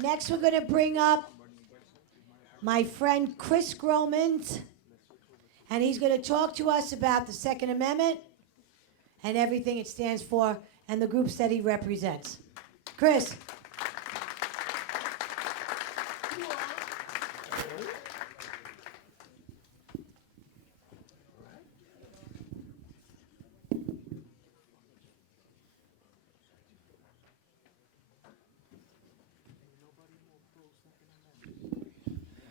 Next, we're going to bring up my friend Chris Goemans, and he's going to talk to us about the Second Amendment and everything it stands for and the groups that he represents. Chris.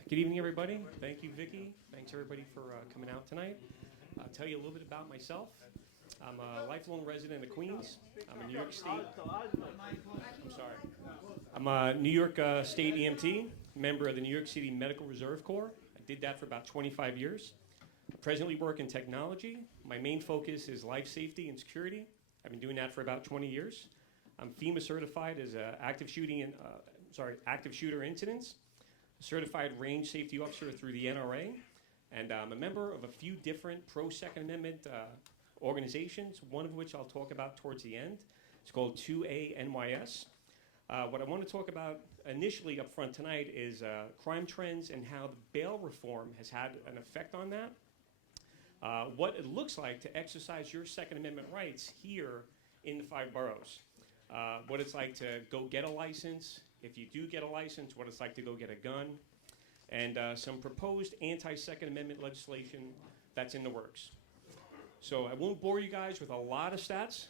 Good evening, everybody. Thank you, Vicki. Thanks, everybody, for coming out tonight. I'll tell you a little bit about myself. I'm a lifelong resident of Queens. I'm a New York State. I'm sorry. I'm a New York State EMT, member of the New York City Medical Reserve Corps. I did that for about 25 years. I presently work in technology. My main focus is life safety and security. I've been doing that for about 20 years. I'm FEMA certified as active shooter incidents, certified range safety officer through the NRA, and I'm a member of a few different pro-Second Amendment organizations, one of which I'll talk about towards the end. It's called 2A NYS. What I want to talk about initially up front tonight is crime trends and how the bail reform has had an effect on that. What it looks like to exercise your Second Amendment rights here in the 5 boroughs. What it's like to go get a license, if you do get a license, what it's like to go get a gun, and some proposed anti-Second Amendment legislation that's in the works. So I won't bore you guys with a lot of stats,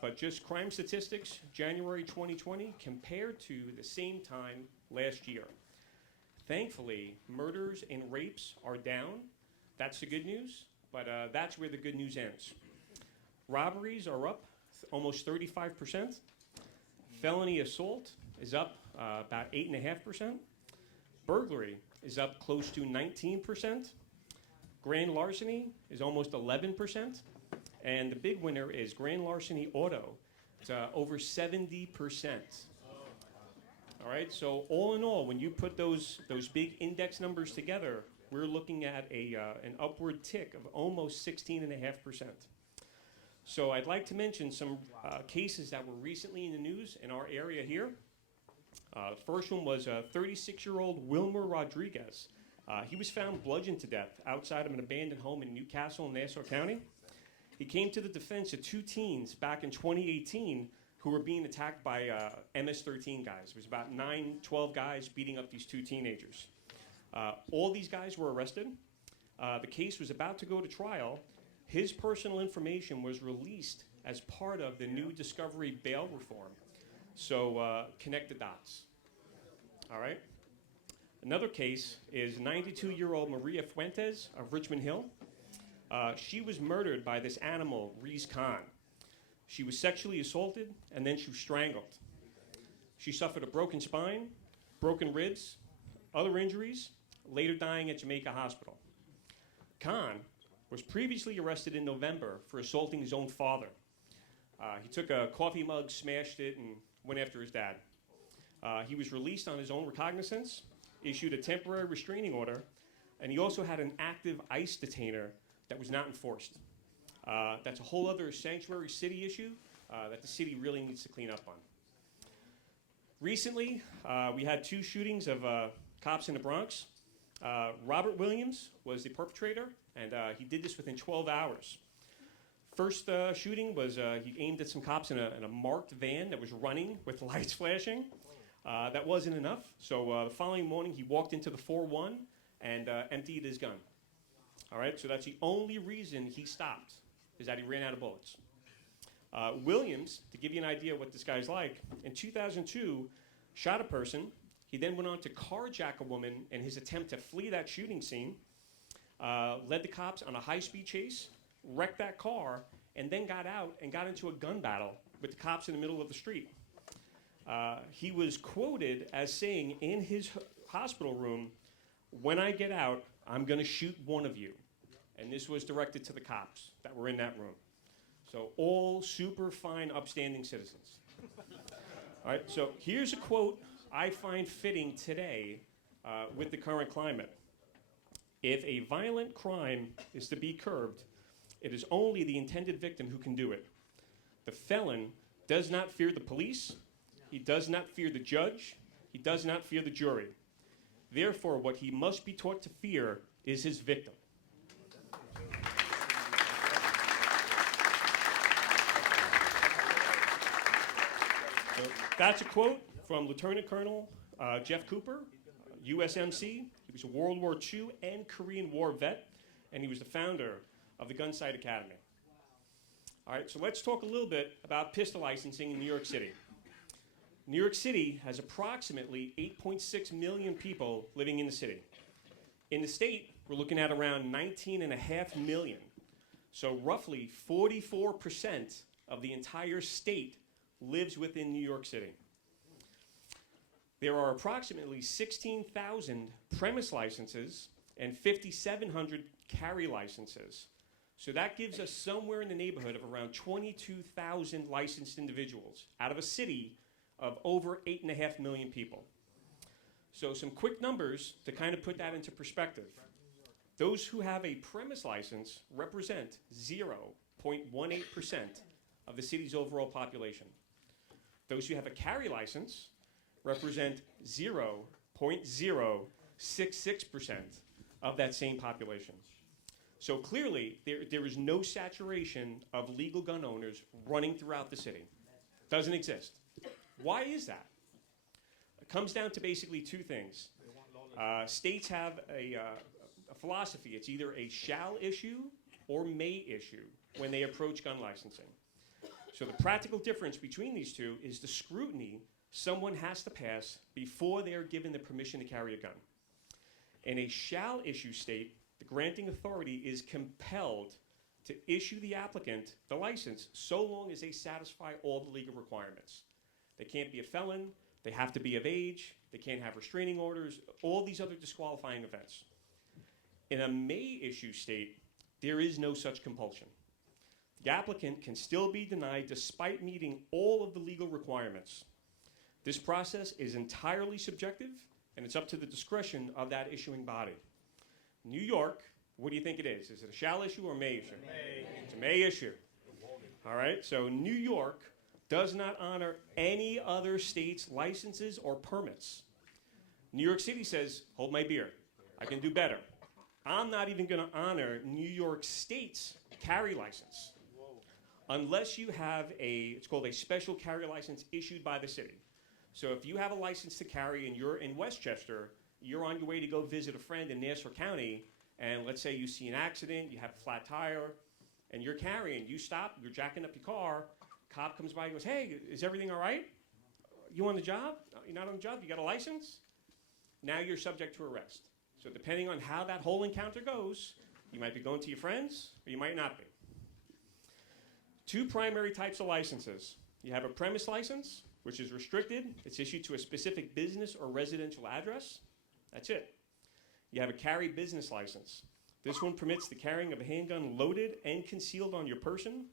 but just crime statistics, January 2020 compared to the same time last year. Thankfully, murders and rapes are down. That's the good news, but that's where the good news ends. Robberies are up almost 35%. Felony assault is up about 8.5%. Burglary is up close to 19%. Grand larceny is almost 11%. And the big winner is grand larceny auto. It's over 70%. All right, so all in all, when you put those big index numbers together, we're looking at an upward tick of almost 16.5%. So I'd like to mention some cases that were recently in the news in our area here. The first one was 36-year-old Wilmer Rodriguez. He was found bludgeoned to death outside of an abandoned home in Newcastle, Nassau County. He came to the defense of 2 teens back in 2018 who were being attacked by MS-13 guys. It was about 12 guys beating up these 2 teenagers. All these guys were arrested. The case was about to go to trial. His personal information was released as part of the new discovery bail reform. So connect the dots. All right. Another case is 92-year-old Maria Fuentes of Richmond Hill. She was murdered by this animal, Reese Khan. She was sexually assaulted and then she was strangled. She suffered a broken spine, broken ribs, other injuries, later dying at Jamaica Hospital. Khan was previously arrested in November for assaulting his own father. He took a coffee mug, smashed it, and went after his dad. He was released on his own recognizance, issued a temporary restraining order, and he also had an active ICE detainer that was not enforced. That's a whole other sanctuary city issue that the city really needs to clean up on. Recently, we had 2 shootings of cops in the Bronx. Robert Williams was the perpetrator, and he did this within 12 hours. First shooting was he aimed at some cops in a marked van that was running with lights flashing. That wasn't enough, so the following morning he walked into the 4-1 and emptied his gun. All right, so that's the only reason he stopped, is that he ran out of bullets. Williams, to give you an idea of what this guy's like, in 2002, shot a person. He then went on to carjack a woman in his attempt to flee that shooting scene, led the cops on a high-speed chase, wrecked that car, and then got out and got into a gun battle with the cops in the middle of the street. He was quoted as saying in his hospital room, "When I get out, I'm going to shoot one of you." And this was directed to the cops that were in that room. So all super fine, upstanding citizens. All right, so here's a quote I find fitting today with the current climate. If a violent crime is to be curbed, it is only the intended victim who can do it. The felon does not fear the police. He does not fear the judge. He does not fear the jury. Therefore, what he must be taught to fear is his victim. So that's a quote from Lieutenant Colonel Jeff Cooper, USMC. He was a World War II and Korean War vet, and he was the founder of the Gunsight Academy. All right, so let's talk a little bit about pistol licensing in New York City. New York City has approximately 8.6 million people living in the city. In the state, we're looking at around 19.5 million. So roughly 44% of the entire state lives within New York City. There are approximately 16,000 premise licenses and 5,700 carry licenses. So that gives us somewhere in the neighborhood of around 22,000 licensed individuals out of a city of over 8.5 million people. So some quick numbers to kind of put that into perspective. Those who have a premise license represent 0.18% of the city's overall population. Those who have a carry license represent 0.066% of that same population. So clearly, there is no saturation of legal gun owners running throughout the city. Doesn't exist. Why is that? It comes down to basically two things. States have a philosophy. It's either a shall issue or may issue when they approach gun licensing. So the practical difference between these two is the scrutiny someone has to pass before they are given the permission to carry a gun. In a shall issue state, the granting authority is compelled to issue the applicant the license so long as they satisfy all the legal requirements. They can't be a felon, they have to be of age, they can't have restraining orders, all these other disqualifying events. In a may issue state, there is no such compulsion. The applicant can still be denied despite meeting all of the legal requirements. This process is entirely subjective, and it's up to the discretion of that issuing body. New York, what do you think it is? Is it a shall issue or may issue? May. It's a may issue. All right, so New York does not honor any other state's licenses or permits. New York City says, hold my beer, I can do better. I'm not even going to honor New York State's carry license unless you have it's called a special carry license issued by the city. So if you have a license to carry and you're in Westchester, you're on your way to go visit a friend in Nassau County, and let's say you see an accident, you have a flat tire, and you're carrying, you stop, you're jacking up your car, cop comes by and goes, hey, is everything all right? You on the job? You're not on the job, you got a license? Now you're subject to arrest. So depending on how that whole encounter goes, you might be going to your friends, or you might not be. Two primary types of licenses. You have a premise license, which is restricted. It's issued to a specific business or residential address. That's it. You have a carry business license. This one permits the carrying of a handgun loaded and concealed on your person.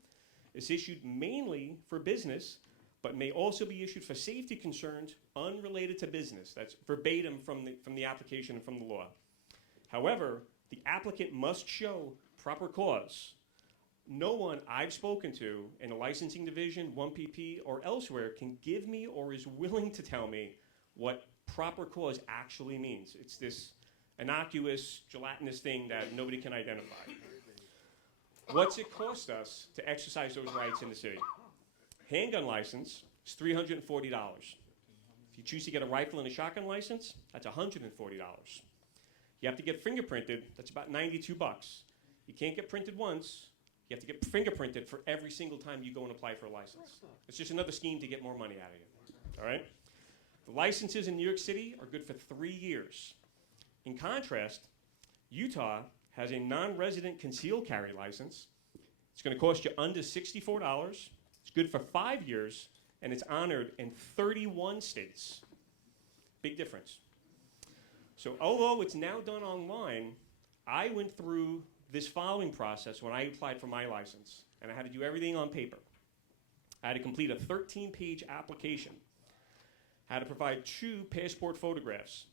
It's issued mainly for business, but may also be issued for safety concerns unrelated to business. That's verbatim from the application and from the law. However, the applicant must show proper cause. No one I've spoken to in the licensing division, 1PP, or elsewhere can give me or is willing to tell me what proper cause actually means. It's this innocuous, gelatinous thing that nobody can identify. What's it cost us to exercise those rights in the city? Handgun license is $340. If you choose to get a rifle and a shotgun license, that's $140. You have to get fingerprinted, that's about $92. You can't get printed once. You have to get fingerprinted for every single time you go and apply for a license. It's just another scheme to get more money out of you, all right? The licenses in New York City are good for 3 years. In contrast, Utah has a non-resident concealed carry license. It's going to cost you under $64. It's good for 5 years, and it's honored in 31 states. Big difference. So although it's now done online, I went through this following process when I applied for my license, and I had to do everything on paper. I had to complete a 13-page application. I had to provide 2 passport photographs.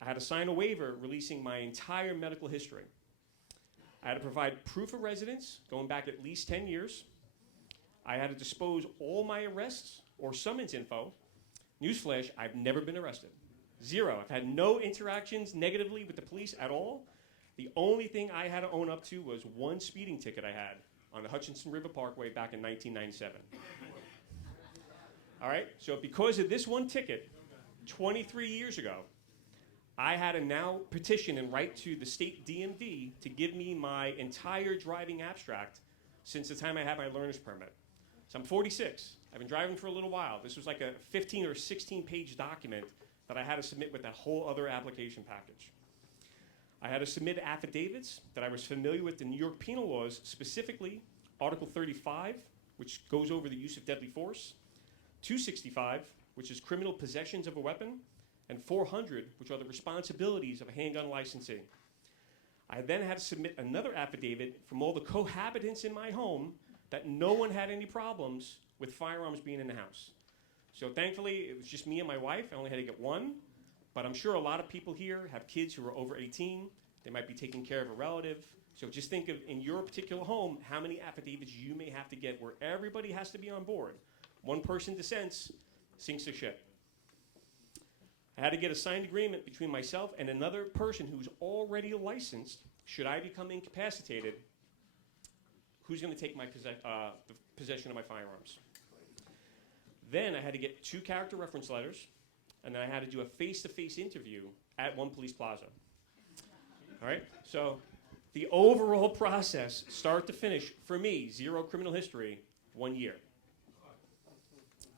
I had to sign a waiver releasing my entire medical history. I had to provide proof of residence going back at least 10 years. I had to dispose all my arrests or summons info. Newsflash, I've never been arrested. Zero. I've had no interactions negatively with the police at all. The only thing I had to own up to was one speeding ticket I had on the Hutchinson River Parkway back in 1997. All right, so because of this one ticket, 23 years ago, I had to now petition and write to the state DMV to give me my entire driving abstract since the time I had my learner's permit. So I'm 46. I've been driving for a little while. This was like a 15 or 16 page document that I had to submit with that whole other application package. I had to submit affidavits that I was familiar with the New York penal laws, specifically Article 35, which goes over the use of deadly force, 265, which is criminal possessions of a weapon, and 400, which are the responsibilities of a handgun licensee. I then had to submit another affidavit from all the cohabitants in my home that no one had any problems with firearms being in the house. So thankfully, it was just me and my wife. I only had to get one, but I'm sure a lot of people here have kids who are over 18. They might be taking care of a relative. So just think of, in your particular home, how many affidavits you may have to get where everybody has to be on board. One person dissents, sinks the ship. I had to get a signed agreement between myself and another person who's already licensed. Should I become incapacitated, who's going to take my the possession of my firearms? Then I had to get 2 character reference letters, and then I had to do a face-to-face interview at One Police Plaza. All right? So the overall process, start to finish, for me, 0 criminal history, 1 year.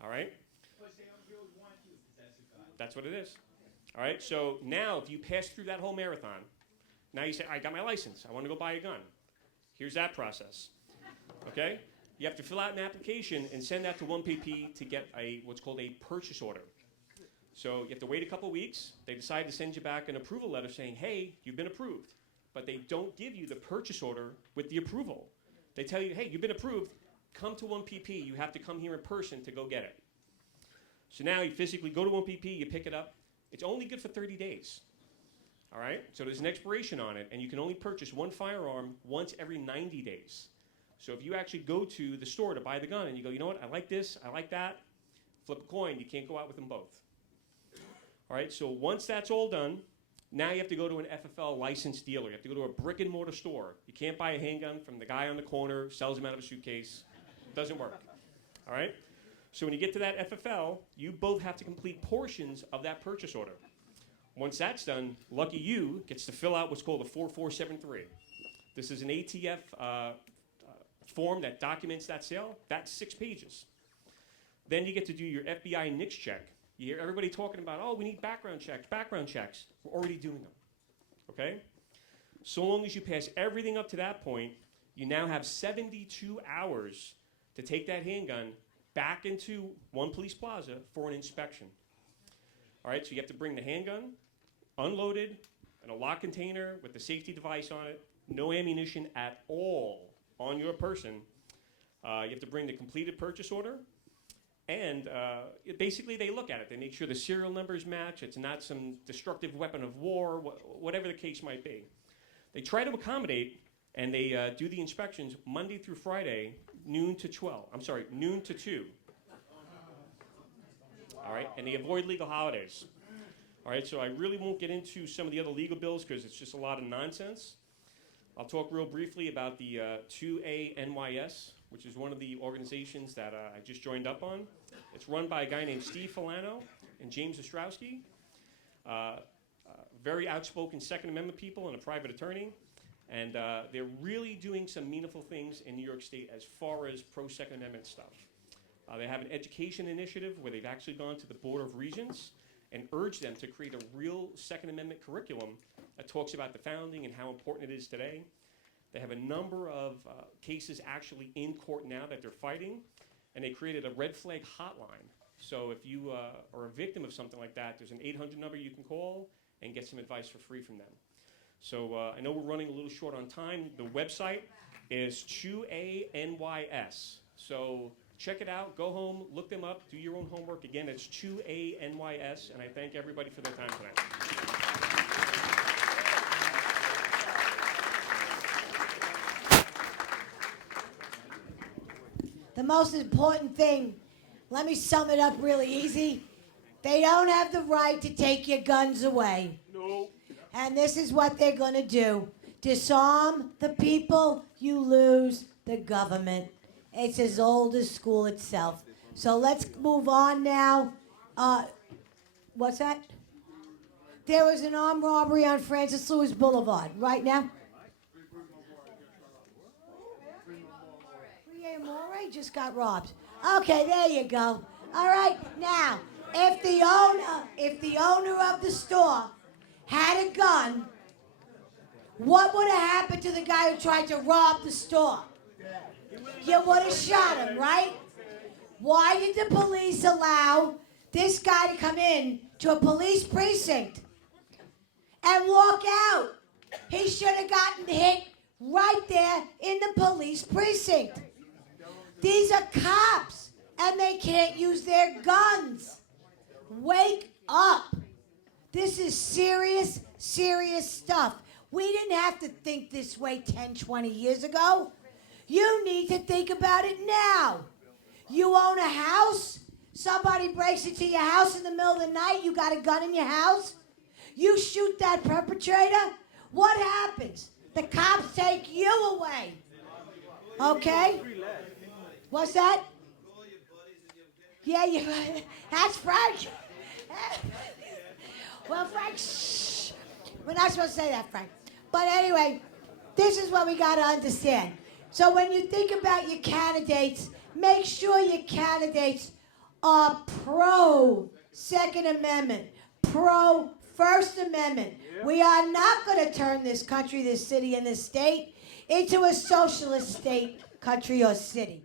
All right? That's what it is. All right? So now if you pass through that whole marathon, now you say, I got my license. I want to go buy a gun. Here's that process. Okay? You have to fill out an application and send that to 1PP to get what's called a purchase order. So you have to wait a couple weeks. They decide to send you back an approval letter saying, hey, you've been approved. But they don't give you the purchase order with the approval. They tell you, hey, you've been approved. Come to 1PP. You have to come here in person to go get it. So now you physically go to 1PP, you pick it up. It's only good for 30 days. All right? So there's an expiration on it, and you can only purchase one firearm once every 90 days. So if you actually go to the store to buy the gun and you go, you know what, I like this, I like that, flip a coin, you can't go out with them both. All right, so once that's all done, now you have to go to an FFL licensed dealer. You have to go to a brick and mortar store. You can't buy a handgun from the guy on the corner, sells them out of a suitcase. It doesn't work. All right? So when you get to that FFL, you both have to complete portions of that purchase order. Once that's done, lucky you gets to fill out what's called a 4473. This is an ATF form that documents that sale. That's 6 pages. Then you get to do your FBI NICS check. You hear everybody talking about, oh, we need background checks, background checks. We're already doing them, okay? So long as you pass everything up to that point, you now have 72 hours to take that handgun back into One Police Plaza for an inspection. All right, so you have to bring the handgun, unloaded, in a locked container with the safety device on it, no ammunition at all on your person. You have to bring the completed purchase order, and basically they look at it. They make sure the serial numbers match. It's not some destructive weapon of war, whatever the case might be. They try to accommodate, and they do the inspections Monday through Friday, noon to 2. All right, and they avoid legal holidays. All right, so I really won't get into some of the other legal bills because it's just a lot of nonsense. I'll talk real briefly about the 2A NYS, which is one of the organizations that I just joined up on. It's run by a guy named Steve Filano and James Ostrowski. Very outspoken Second Amendment people and a private attorney. And they're really doing some meaningful things in New York State as far as pro-Second Amendment stuff. They have an education initiative where they've actually gone to the Board of Regents and urged them to create a real Second Amendment curriculum that talks about the founding and how important it is today. They have a number of cases actually in court now that they're fighting, and they created a red flag hotline. So if you are a victim of something like that, there's an 800 number you can call and get some advice for free from them. So I know we're running a little short on time. The website is 2ANYS. So check it out, go home, look them up, do your own homework. Again, it's 2ANYS, and I thank everybody for their time tonight. The most important thing, let me sum it up really easy. They don't have the right to take your guns away. No. And this is what they're going to do. Disarm the people, you lose the government. It's as old as school itself. So let's move on now. What's that? There was an armed robbery on Francis Lewis Boulevard. Right now? Moray just got robbed. Okay, there you go. All right, now, if the owner of the store had a gun, what would have happened to the guy who tried to rob the store? You would have shot him, right? Why did the police allow this guy to come in to a police precinct and walk out? He should have gotten hit right there in the police precinct. These are cops, and they can't use their guns. Wake up. This is serious, serious stuff. We didn't have to think this way 10, 20 years ago. You need to think about it now. You own a house. Somebody breaks into your house in the middle of the night. You got a gun in your house. You shoot that perpetrator. What happens? The cops take you away. Okay? What's that? Yeah, that's Frank. Well, Frank, shh. We're not supposed to say that, Frank. But anyway, this is what we got to understand. So when you think about your candidates, make sure your candidates are pro-Second Amendment, pro-First Amendment. Yeah. We are not going to turn this country, this city, and this state into a socialist state, country, or city.